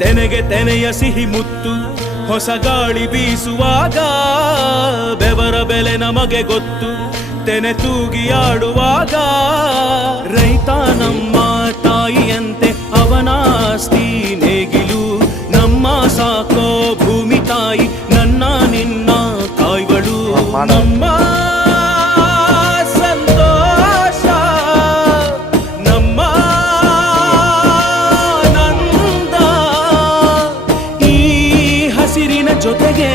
ತೆನೆಗೆ ತೆನೆಯ ಸಿಹಿ ಮುತ್ತು ಹೊಸ ಗಾಳಿ ಬೀಸುವಾಗ ಬೆವರ ಬೆಲೆ ನಮಗೆ ಗೊತ್ತು ತೆನೆ ತೂಗಿ ಆಡುವಾಗ ರೈತ ನಮ್ಮ ತಾಯಿಯಂತೆ ಅವನಾಸ್ತಿ ನೇಗಿಲು ನಮ್ಮ ಸಾಕೋ ಭೂಮಿ ತಾಯಿ ನನ್ನ ನಿನ್ನ ತಾಯ್ಗಳು ನಮ್ಮ ಸಂತೋಷ ನಮ್ಮ ನಂದ ಈ ಹಸಿರಿನ ಜೊತೆಗೆ